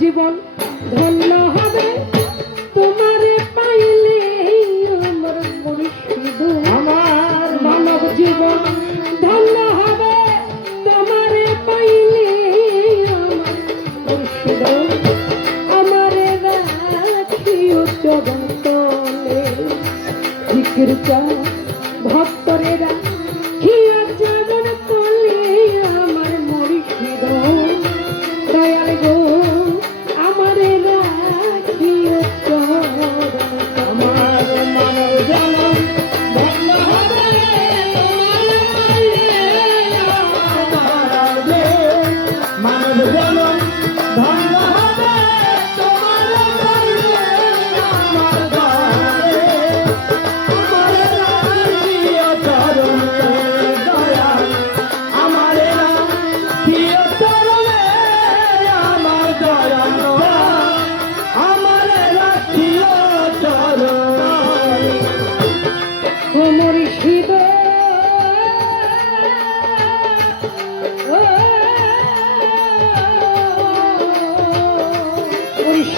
জীবন ধন্য হবে। তোমারে পাইলে আমার আমার মানব জীবন ধন্য হবে। তোমারে পাইলে আমার আমার আমারে রাখিও চবন্তলে জিকির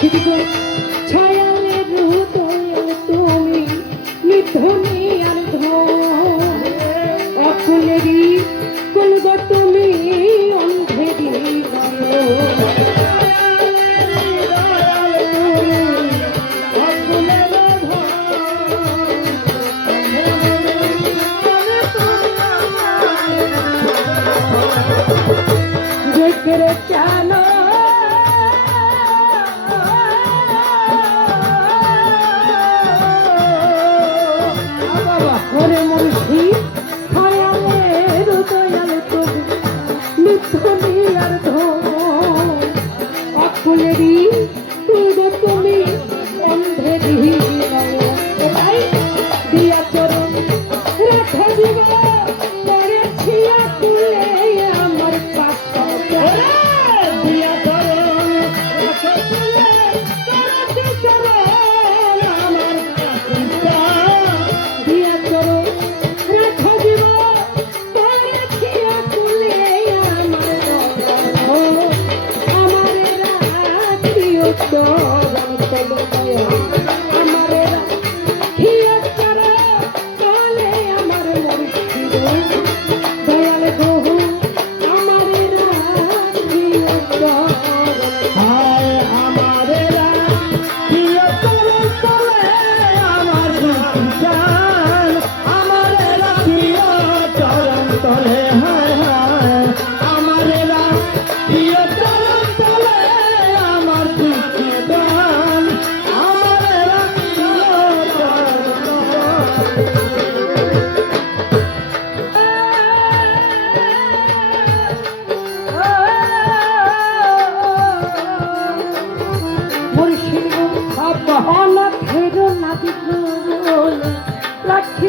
Keep it going. দেবো অপহন ফেরো না বিদ্রোহ লক্ষ্মী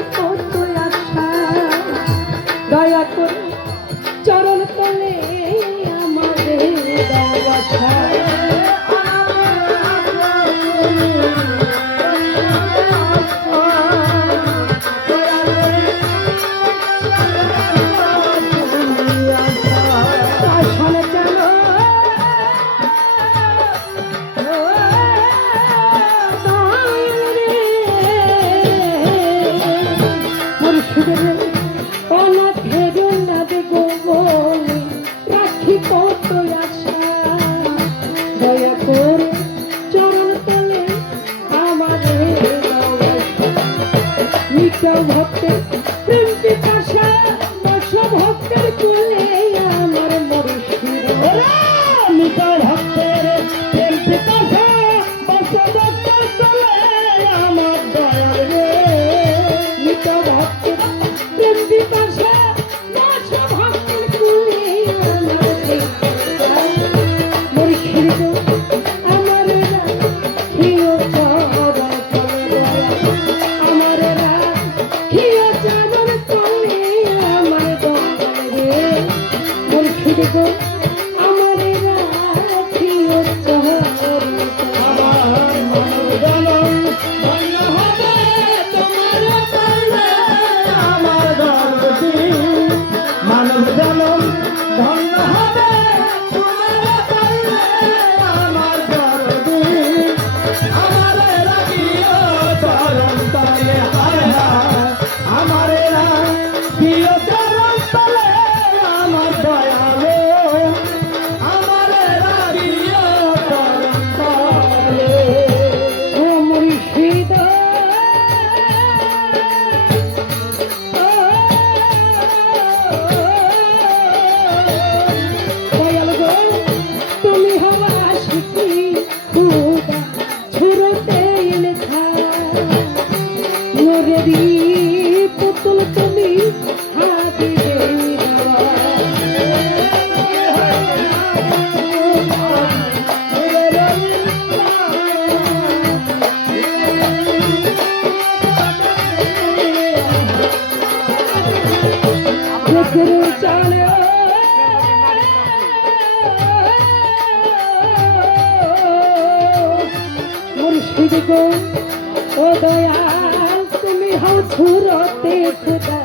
ছুরতে খুদা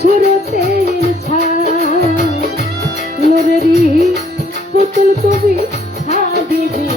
ছুরতে নুরেরি পুতুল কবি হাবিবি